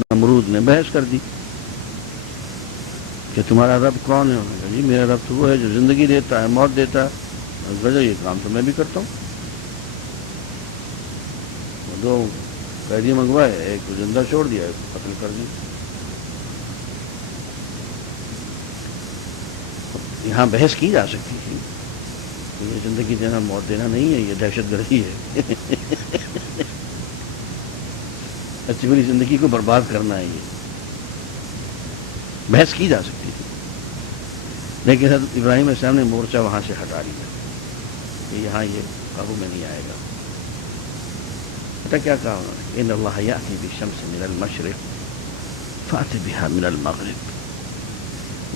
نمرود نے بحث کر دی کہ تمہارا رب کون ہے؟ انہوں نے کہا جی میرا رب تو وہ ہے جو زندگی دیتا ہے، موت دیتا ہے، وجہ یہ کام تو میں بھی کرتا ہوں۔ دو قیدی منگوائے، ایک کو زندہ چھوڑ دیا، ایک کو قتل کر دیا۔ یہاں بحث کی جا سکتی تھی، یہ زندگی دینا موت دینا نہیں ہے، یہ دہشت گردی ہے۔ اچھی بری زندگی کو برباد کرنا ہے، یہ بحث کی جا سکتی تھی، لیکن حضرت ابراہیم علیہ السلام نے مورچہ وہاں سے ہٹا لیا کہ یہاں یہ قابو میں نہیں آئے گا۔ پتہ کیا کہا انہوں نے؟ ان اللہ یأتی بالشمس من المشرق فأت بها من المغرب۔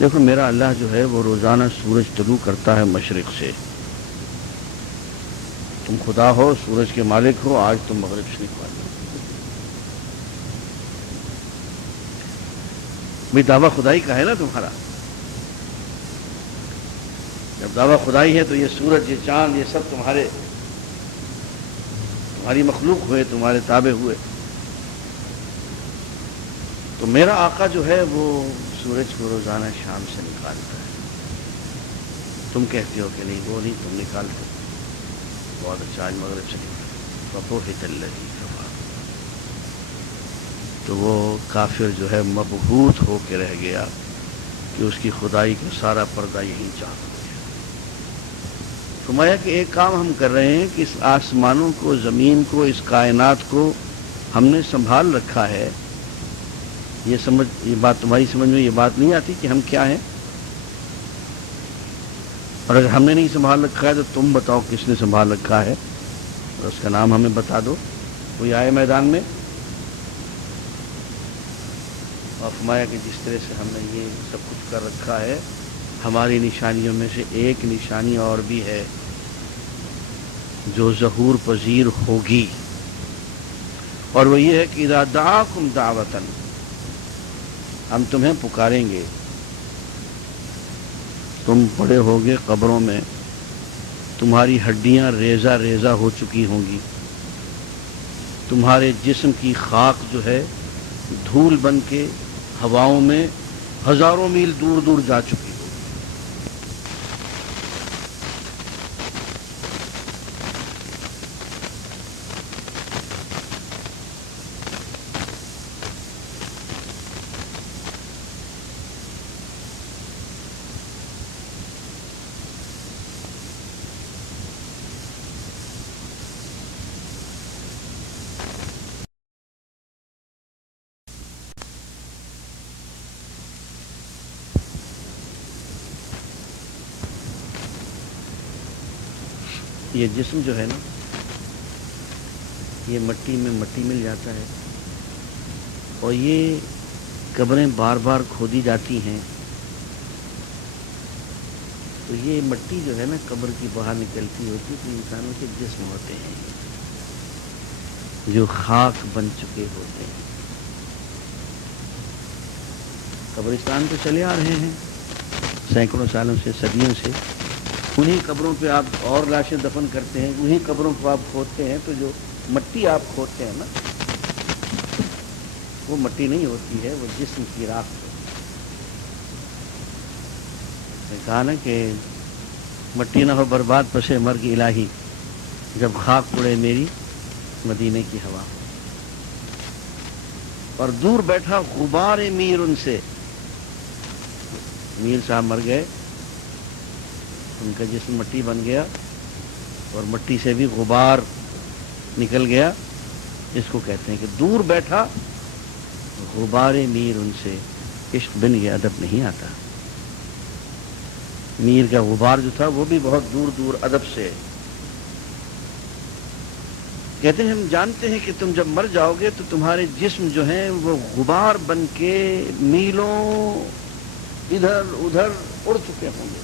دیکھو میرا اللہ جو ہے وہ روزانہ سورج طلوع کرتا ہے مشرق سے، تم خدا ہو، سورج کے مالک ہو، آج تم مغرب سے نکالو۔ بھئی دعویٰ خدائی کا ہے نا تمہارا، جب دعویٰ خدائی ہے تو یہ سورج، یہ چاند، یہ سب تمہاری مخلوق ہوئے، تمہارے تابع ہوئے۔ تو میرا آقا جو ہے وہ سورج کو روزانہ شام سے نکالتا ہے، تم کہتے ہو کہ نہیں وہ نہیں، تم نکالتے، بہت اچھا، آج مغرب سے نکالتا۔ فَبُہِتَ الَّذِي كَفَرَ، تو وہ کافر جو ہے مبہوت ہو کے رہ گیا کہ اس کی خدائی کا سارا پردہ یہیں چاک ہو گیا۔ فرمایا کہ ایک کام ہم کر رہے ہیں کہ اس آسمانوں کو، زمین کو، اس کائنات کو ہم نے سنبھال رکھا ہے، یہ بات تمہاری سمجھ میں یہ بات نہیں آتی کہ ہم کیا ہیں؟ اور اگر ہم نے نہیں سنبھال رکھا ہے تو تم بتاؤ کس نے سنبھال رکھا ہے، اور اس کا نام ہمیں بتا دو، کوئی آئے میدان میں۔ اور فرمایا کہ جس طرح سے ہم نے یہ سب کچھ کر رکھا ہے، ہماری نشانیوں میں سے ایک نشانی اور بھی ہے جو ظہور پذیر ہوگی، اور وہ یہ ہے کہ اذا دعاکم دعوۃ، ہم تمہیں پکاریں گے، تم پڑے ہوگے قبروں میں، تمہاری ہڈیاں ریزہ ریزہ ہو چکی ہوں گی، تمہارے جسم کی خاک جو ہے دھول بن کے ہواؤں میں ہزاروں میل دور دور جا چکی ہوگی۔ یہ جسم جو ہے نا، یہ مٹی میں مٹی مل جاتا ہے، اور یہ قبریں بار بار کھودی جاتی ہیں، تو یہ مٹی جو ہے نا قبر کی باہر نکلتی ہوتی، تو انسانوں کے جسم ہوتے ہیں جو خاک بن چکے ہوتے ہیں۔ قبرستان تو چلے آ رہے ہیں سینکڑوں سالوں سے، صدیوں سے، انہی قبروں پہ آپ اور لاشیں دفن کرتے ہیں، انہی قبروں کو آپ کھودتے ہیں، تو جو مٹی آپ کھودتے ہیں نا، وہ مٹی نہیں ہوتی ہے، وہ جسم کی راکھ ہوتی ہے۔ میں کہا نا کہ مٹی نہ ہو برباد پسے مرگ الہی، جب خاک اڑے میری مدینے کی ہوا، اور دور بیٹھا غبار میر ان سے، میر صاحب مر گئے، ان کا جسم مٹی بن گیا، اور مٹی سے بھی غبار نکل گیا، اس کو کہتے ہیں کہ دور بیٹھا غبار میر ان سے، عشق بن یہ ادب نہیں آتا۔ میر کا غبار جو تھا وہ بھی بہت دور دور ادب سے، کہتے ہیں ہم جانتے ہیں کہ تم جب مر جاؤ گے تو تمہارے جسم جو ہیں وہ غبار بن کے میلوں ادھر ادھر اڑ چکے ہوں گے،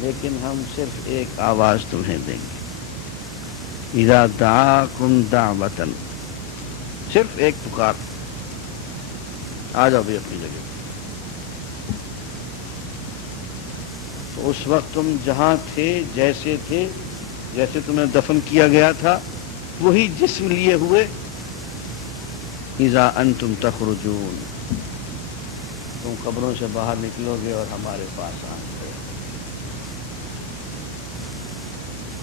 لیکن ہم صرف ایک آواز تمہیں دیں گے، اذا دعاکم دعوۃ، صرف ایک پکار، آ جاؤ بھی اپنی جگہ۔ تو اس وقت تم جہاں تھے، جیسے تھے، جیسے تمہیں دفن کیا گیا تھا، وہی جسم لیے ہوئے اذا انتم تخرجون، تم قبروں سے باہر نکلو گے اور ہمارے پاس آؤ گے.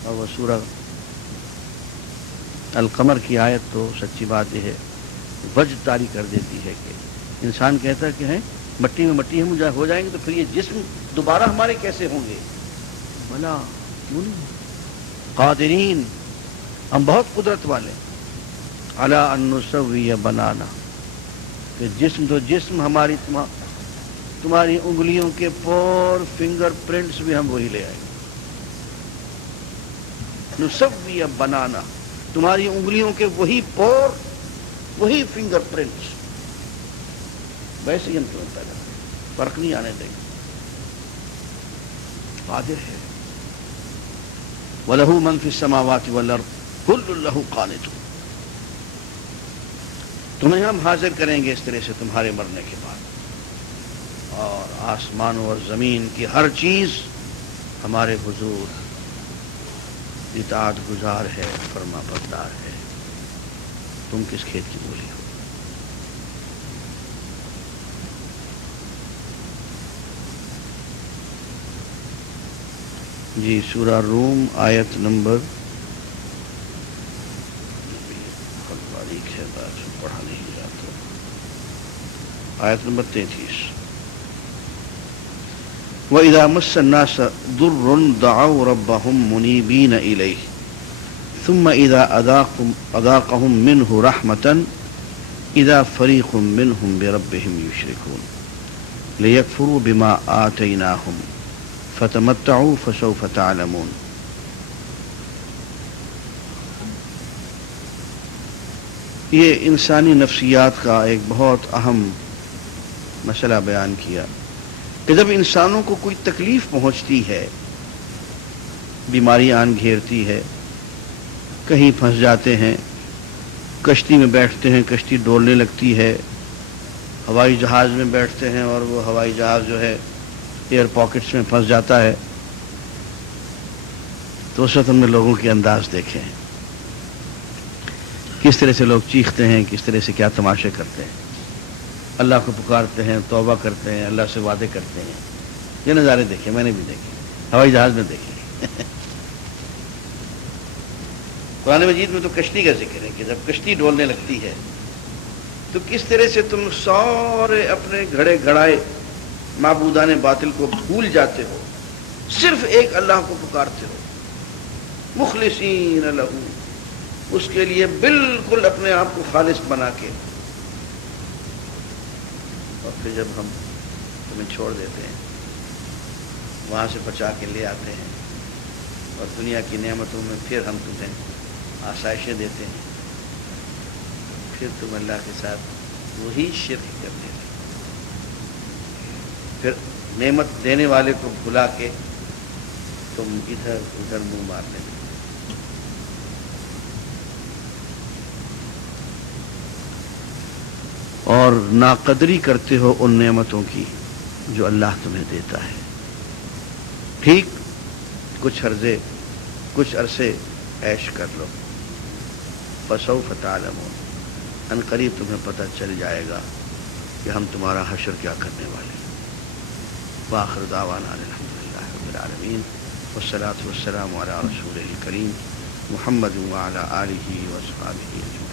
اور وہ سورہ القمر کی آیت تو سچی بات یہ ہے وجہ طاری کر دیتی ہے کہ انسان کہتا ہے کہ ہیں مٹی میں مٹی ہم ہو جائیں گے تو پھر یہ جسم دوبارہ ہمارے کیسے ہوں گے؟ بلا کیوں نہیں، قادرین، ہم بہت قدرت والے، علی ان نسوی بنانا، کہ جسم تو جسم، ہماری تمہاری انگلیوں کے پور فنگر پرنٹس بھی ہم وہی لے آئیں گے. نسوی بنانا، تمہاری انگلیوں کے وہی پور، وہی فنگر پرنٹس، ویسے ہی ہم تمہیں پیدا کریں، فرق نہیں آنے دیں گے. قادر ہے. وَلَهُ مَن فِي السَّمَاوَاتِ وَالْأَرْضِ كُلٌّ لَهُ قَانِتُونَ. تمہیں ہم حاضر کریں گے اس طرح سے تمہارے مرنے کے بعد، اور آسمانوں اور زمین کی ہر چیز ہمارے حضور اطاعت گزار ہے، فرما بردار ہے. تم کس کھیت کی بولی ہو؟ جی سورہ روم آیت نمبر باریک ہے، پڑھا نہیں جاتا، آیت نمبر 33. وَإِذَا مَسَّ النَّاسَ ضُرٌّ دَعَوْا رَبَّهُمْ مُنِيبِينَ إِلَيْهِ ثُمَّ إِذَا أَذَاقَهُم مِّنْهُ رَحْمَةً إِذَا فَرِيقٌ مِّنْهُم بِرَبِّهِمْ يُشْرِكُونَ لِيَكْفُرُوا بِمَا آتَيْنَاهُمْ فَتَمَتَّعُوا فَسَوْفَ تَعْلَمُونَ. یہ انسانی نفسیات کا ایک بہت اہم مسئلہ بیان کیا کہ جب انسانوں کو کوئی تکلیف پہنچتی ہے، بیماری آن گھیرتی ہے، کہیں پھنس جاتے ہیں، کشتی میں بیٹھتے ہیں، کشتی ڈولنے لگتی ہے، ہوائی جہاز میں بیٹھتے ہیں اور وہ ہوائی جہاز جو ہے ایئر پاکٹس میں پھنس جاتا ہے، تو اس وقت ہم نے لوگوں کے انداز دیکھے ہیں، کس طرح سے لوگ چیختے ہیں، کس طرح سے کیا تماشے کرتے ہیں، اللہ کو پکارتے ہیں، توبہ کرتے ہیں، اللہ سے وعدے کرتے ہیں. یہ نظارے دیکھے، میں نے بھی دیکھے، ہوائی جہاز میں دیکھے. قرآن مجید میں تو کشتی کا ذکر ہے کہ جب کشتی ڈولنے لگتی ہے تو کس طرح سے تم سارے اپنے گھڑے گھڑائے معبودان باطل کو بھول جاتے ہو، صرف ایک اللہ کو پکارتے ہو، مخلصین لہ، اس کے لیے بالکل اپنے آپ کو خالص بنا کے. اور پھر جب ہم تمہیں چھوڑ دیتے ہیں، وہاں سے بچا کے لے آتے ہیں، اور دنیا کی نعمتوں میں پھر ہم تمہیں آسائشیں دیتے ہیں، پھر تم اللہ کے ساتھ وہی شرک کرتے ہیں، پھر نعمت دینے والے کو بھلا کے تم ادھر ادھر منہ مارنے لگتے. اور ناقدری کرتے ہو ان نعمتوں کی جو اللہ تمہیں دیتا ہے. ٹھیک کچھ عرصے عیش کر لو، فسوف تعلمون، ان قریب تمہیں پتہ چل جائے گا کہ ہم تمہارا حشر کیا کرنے والے ہیں. وآخر دعوانا الحمدللہ رب العالمین، والصلاة والسلام علی رسولہ الکریم محمد وعلی آلہ وصحبہ اجمعین.